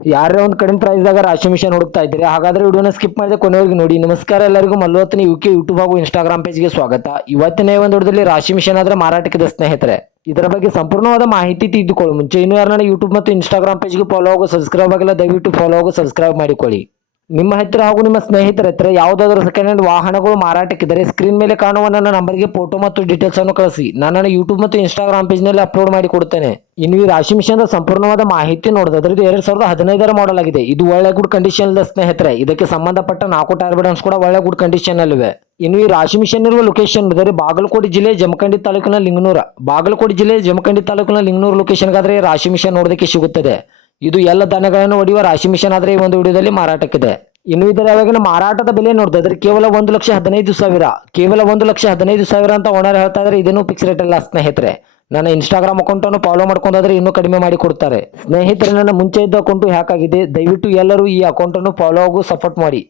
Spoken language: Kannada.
ಯಾರೇ ಒಂದು ಕಡಿಮೆ ಪ್ರೈಸ್ದಾಗ ರಾಶಿ ಮಿಷನ್ ಹುಡುಕ್ತಾ ಇದ್ದೀರಿ ಹಾಗಾದ್ರೆ ವಿಡಿಯೋನ ಸ್ಕಿಪ್ ಮಾಡಿದೆ ಕೊನೆವರೆಗೆ ನೋಡಿ. ನಮಸ್ಕಾರ ಎಲ್ಲರಿಗೂ, ಮಲ್ವತ್ನಿ ಯುಕೆ ಯೂಟ್ಯೂಬ್ ಹಾಗೂ ಇನ್ಸ್ಟಾಗ್ರಾಮ್ ಪೇಜ್ಗೆ ಸ್ವಾಗತ. ಇವತ್ತಿನ ಒಂದು ವಿಡಿಯೋದಲ್ಲಿ ರಾಶಿ ಮಿಷನ್ ಆದ್ರೆ ಮಾರಾಟಕ್ಕಿದೆ ಸ್ನೇಹಿತರೆ. ಇದರ ಬಗ್ಗೆ ಸಂಪೂರ್ಣವಾದ ಮಾಹಿತಿ ತಿಳಿದುಕೊಳ್ಳುವ ಮುಂಚೆ ಇನ್ನೂ ಯಾರನ್ನ ಯೂಟ್ಯೂಬ್ ಮತ್ತು ಇನ್ಸ್ಟಾಗ್ರಾಮ್ ಪೇಜ್ಗೆ ಫಾಲೋ ಆಗೋ ಸಬ್ಸ್ಕ್ರೈಬ್ ಆಗಿಲ್ಲ ದಯವಿಟ್ಟು ಫಾಲೋ ಆಗೋ ಸಬ್ಸ್ಕ್ರೈಬ್ ಮಾಡಿಕೊಳ್ಳಿ. ನಿಮ್ಮ ಹತ್ತಿರ ಹಾಗೂ ನಿಮ್ಮ ಸ್ನೇಹಿತರ ಹತ್ತಿರ ಯಾವುದಾದರೂ ಸೆಕೆಂಡ್ ಹ್ಯಾಂಡ್ ವಾಹನಗಳು ಮಾರಾಟಕ್ಕಿದ್ದರೆ ಸ್ಕ್ರೀನ್ ಮೇಲೆ ಕಾಣುವ ನನ್ನ ನಂಬರ್ಗೆ ಫೋಟೋ ಮತ್ತು ಡೀಟೇಲ್ಸ್ ಅನ್ನು ಕಳಿಸಿ. ನಾನು ಯೂಟ್ಯೂಬ್ ಮತ್ತು ಇನ್ಸ್ಟಾಗ್ರಾಮ್ ಪೇಜ್ನಲ್ಲಿ ಅಪ್ಲೋಡ್ ಮಾಡಿ ಕೊಡುತ್ತೇನೆ. ಇನ್ನು ಈ ರಾಶಿ ಮಿಷನ್ ಸಂಪೂರ್ಣವಾದ ಮಾಹಿತಿ ನೋಡೋದಾದ್ರೆ ಇದು 2015 ಮಾಡೆಲ್ ಆಗಿದೆ. ಇದು ಒಳ್ಳೆ ಗುಡ್ ಕಂಡೀಷನ್ ಇದೆ ಸ್ನೇಹಿತರೆ. ಇದಕ್ಕೆ ಸಂಬಂಧಪಟ್ಟ 4 ಟೈರ್ ಬಟನ್ಸ್ ಕೂಡ ಒಳ್ಳೆ ಗುಡ್ ಕಂಡೀಷನ್ ಅಲ್ಲಿವೆ. ಇನ್ನು ಈ ರಾಶಿ ಮಿಷನ್ ಇರುವ ಲೊಕೇಶನ್ ಇದ್ದರೆ ಬಾಗಲಕೋಟೆ ಜಿಲ್ಲೆ ಜಮಖಂಡಿ ತಾಲೂಕಿನ ಲಿಂಗನೂರ. ಬಾಗಲಕೋಟೆ ಜಿಲ್ಲೆ ಜಮಖಂಡಿ ತಾಲೂಕಿನ ಲಿಂಗನೂರು ಲೊಕೇಶನ್ಗಾದ್ರೆ ರಾಶಿ ಮಿಷನ್ ನೋಡೋದಕ್ಕೆ ಸಿಗುತ್ತದೆ. ಇದು ಎಲ್ಲ ದನಗಳನ್ನು ಹೊಡೆಯುವ ರಾಶಿ ಮಿಷನ್ ಆದ್ರೆ ಈ ಒಂದು ವಿಡಿಯೋದಲ್ಲಿ ಮಾರಾಟಕ್ಕಿದೆ. ಇನ್ನು ಇದರ ಇವಾಗಿನ ಮಾರಾಟದ ಬೆಲೆ ನೋಡಿದ್ರೆ ಕೇವಲ 1,15,000, ಕೇವಲ 1,15,000 ಅಂತ ಓನರ್ ಹೇಳ್ತಾ ಇದ್ರೆ ಇದೇನು ಫಿಕ್ಸ್ ರೇಟ್ ಅಲ್ಲ ಸ್ನೇಹಿತರೆ. ನನ್ನ ಇನ್ಸ್ಟಾಗ್ರಾಮ್ ಅಕೌಂಟ್ ಅನ್ನು ಫಾಲೋ ಮಾಡ್ಕೊಂಡ್ರೆ ಇನ್ನೂ ಕಡಿಮೆ ಮಾಡಿ ಕೊಡ್ತಾರೆ ಸ್ನೇಹಿತರೆ. ನನ್ನ ಮುಂಚೆ ಇದ್ದ ಅಕೌಂಟ್ ಹ್ಯಾಕ್ ಆಗಿದೆ, ದಯವಿಟ್ಟು ಎಲ್ಲರೂ ಈ ಅಕೌಂಟ್ ಅನ್ನು ಫಾಲೋ ಆಗು ಸಪೋರ್ಟ್ ಮಾಡಿ.